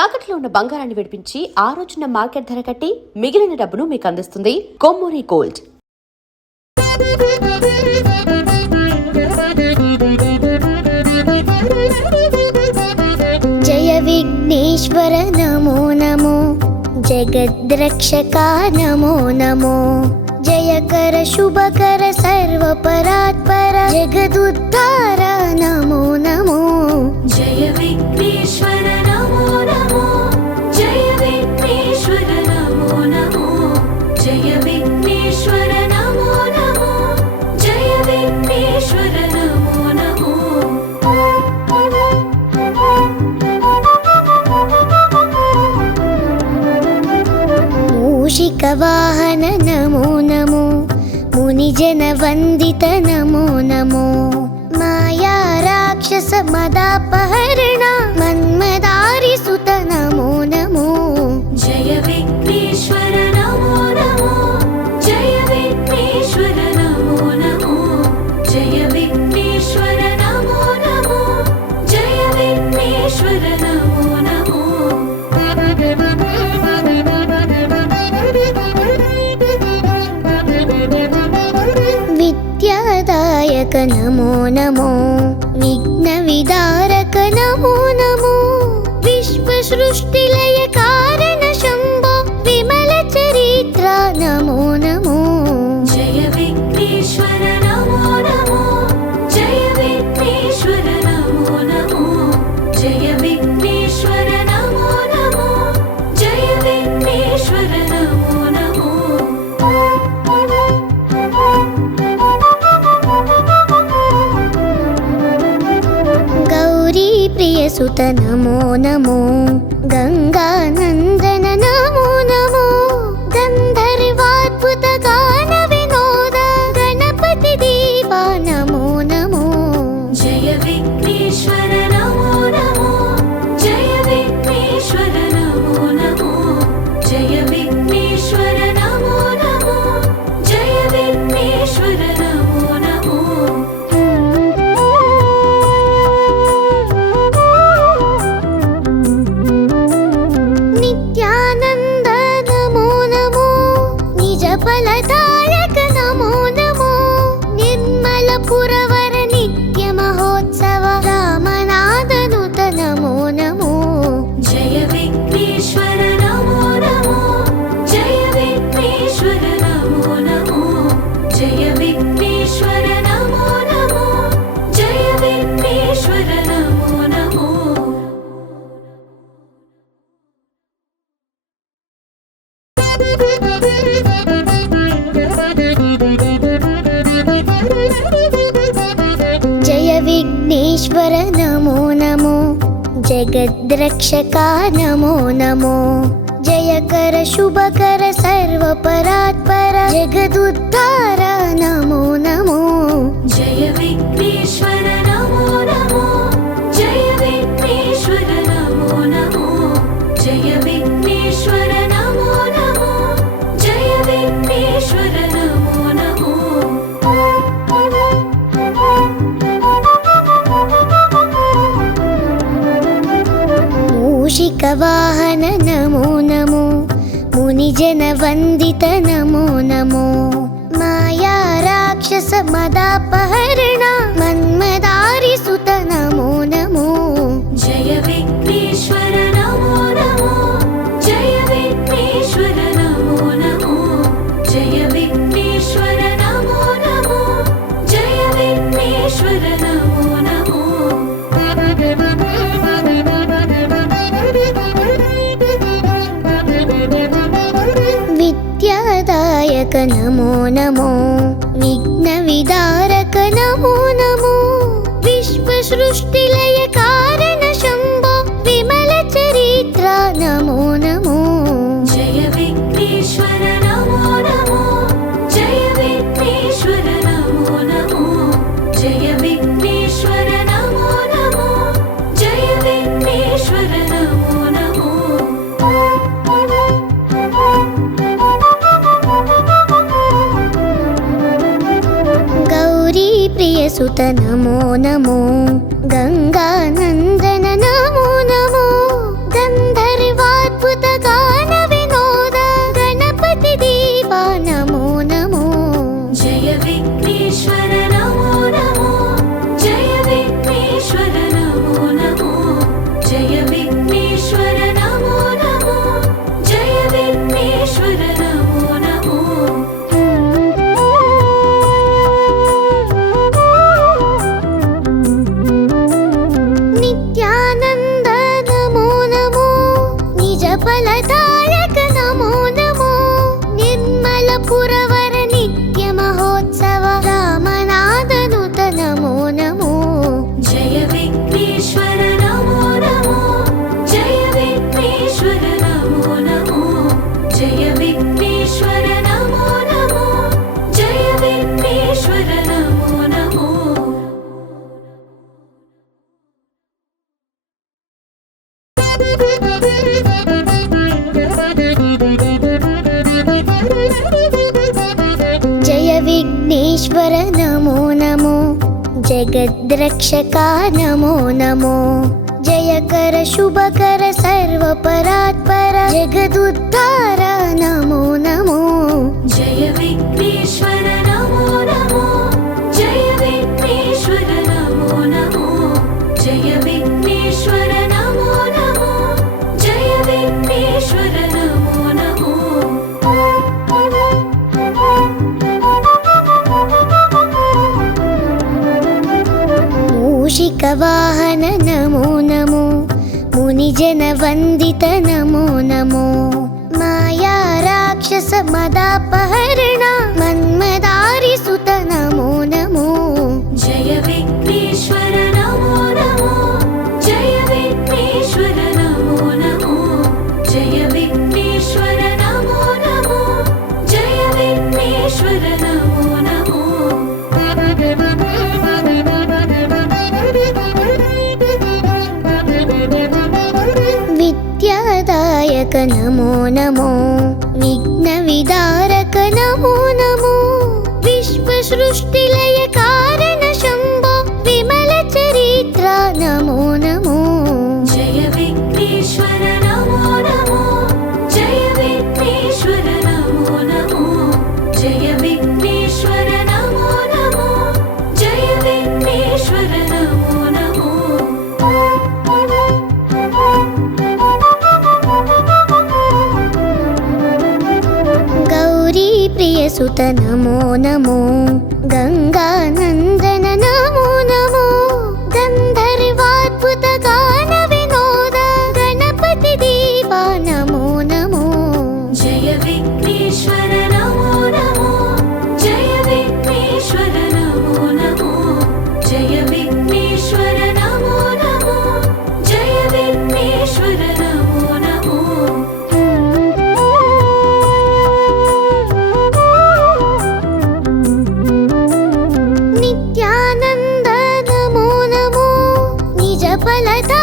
తాకట్లో ఉన్న బంగారాన్ని విడిపించి ఆ రోజున మార్కెట్ ధర కట్టి మిగిలిన డబ్బును మీకు అందిస్తుంది కొమ్మూరి గోల్డ్. జయ విఘ్నేశ్వర నమో నమో, జగద్రక్షక నమో నమో, జయకర శుభకర సర్వపరాత్పర జగదుద్ధార నమో నమో. జయ విఘ్నేశ్వర నమో నమో, జయ విఘ్నేశ్వర నమో నమో, జయ విఘ్నేశ్వర నమో నమో, జయ విఘ్నేశ్వర నమో నమో. మూషిక వాహన నమో నమో, మునిజన వందిత నమో నమో, మాయా రాక్షస మదాపహరణ మన్మదారి సుత నమో నమో. జయ విఘ్నేశ్వర నమో నమో, జయ విఘ్నేశ్వర నమో నమో, జయ విఘ్నేశ్వర నమో నమో, జయ విఘ్నేశ్వర నమో నమో. విద్యాదాయక నమో నమో, విఘ్న విదారక నమో నమో, విశ్వ సృష్టిలయ కారణ శంభో విమల చరిత్ర నమో నమో. జయ విఘ్నేశ్వర నమో నమో, జయ విఘ్నేశ్వర నమో నమో, జయ విఘ్నేశ్వర నమో నమో, జయ విఘ్నేశ్వర నమో నమో. గౌరీ ప్రియ సుత నమో నమో, గంగానందన నమో నమో, గంధర్వాద్భుత గాన వినోద గణపతి దేవా నమో నమో. జయ విఘ్నేశ్వర నమో నమో, జయ విఘ్నేశ్వర నమో నమో, జయ విఘ్నేశ్వర నమో నమో, జయ విఘ్నేశ్వర నమో నమో. నిత్యానంద నమో నమో, నిజ ఫలదాయక నమో నమో, నిర్మల పురవర నిత్య మహోత్సవ రామనాథనుత నమో నమో. జయ విఘ్నేశ్వర నమో నమో, జయ విఘ్నేశ్వర నమో నమో, జయ విఘ్నేశ్వర నమో నమో, జయ విఘ్నేశ్వర నమో నమో. జయ విఘ్నేశ్వర నమో నమో, జగద్రక్షక నమో నమో, జయకర శుభకర సర్వపరాత్పర జగదుద్ధార నమో నమో. జయ విఘ్నేశ్వర నమో నమో, జయ విఘ్నేశ్వర నమో నమో, జయ విఘ్నేశ్వర నమో నమో, జయ విఘ్నేశ్వర నమో నమో. మూషిక వాహన నమో నమో, మునిజన వందిత నమో నమో, మాయా రాక్షస మదాపహరణ మన్మదారి సుత నమో నమో. జయ విఘ్నేశ్వర నమో నమో, జయ విఘ్నేశ్వర నమో నమో, జయ విఘ్నేశ్వర నమో నమో, జయ విఘ్నేశ్వర నమో నమో. విద్యాదాయక నమో నమో, విఘ్న విదారక నమో నమో, విశ్వ సృష్టిలయ కారణ శంభో విమల చరిత్ర నమో నమో. జయ విఘ్నేశ్వర నమో నమో, జయ విఘ్నేశ్వర నమో నమో, జయ విఘ్నేశ్వర నమో నమో, జయ విఘ్నేశ్వర నమో నమో. గౌరీ ప్రియ సుత నమో నమో, గంగానందన నమో నమో, గంధర్వ फलदायक नमो नमो निर्मल पुरवर नित्य महोत्सव रामनादनुत नमो नमो जय विघ्नेश्वर नमो नमो जय विघ्नेश्वर नमो नमो जय विघ्नेश्वर नमो नमो जय विघ्नेश्वर नमो नमो जय विघ्नेश्वर नमो नमो जगद्रक्षका नमो नमो जयकर शुभकर सर्वपरात्पर जगदुद्धार नमो नमो जय विघ्नेश्वर नमो नमो जय विघ्नेश्वर नमो नमो जय विघ्नेश्वर नमो नमो जय विघ्नेश्वर नमो नमो मूषिकवाहन नमो नमो मुनिजन वन्दित नमो नमो माया राक्षस मदापहरण मन्मदारि सुत नमो नमो जय विघ्नेश्वर नमो नमो जय विघ्नेश्वर नमो नमो जय विघ्नेश्वर नमो नमो जय विघ्नेश्वर नमो नमो विद्यादायक नमो नमो विघ्नविदारक नमो नमो विश्वसृष्टिलय कारण शम्भो विमल चरित्र नमो नमो जय विघ्नेश्वर नमो नमो जय विघ्नेश्वर नमो नमो जय विघ्नेश्वर नमो नमो जय विघ्नेश्वर नमो नमो गौरी प्रियसुत नमो नमो गंगानंदन नमो नमो गंधर्वाद्भुत गान विनोद गणपति देवा नमो नमो जय विघ्नेश्वर नमो नमो जय विघ्नेश्वर नमो नमो जय विघ्नेश्वर नमो नमो जय विघ्नेश्वर नमो नमो नित्यानंद नमो नमो निज फलदा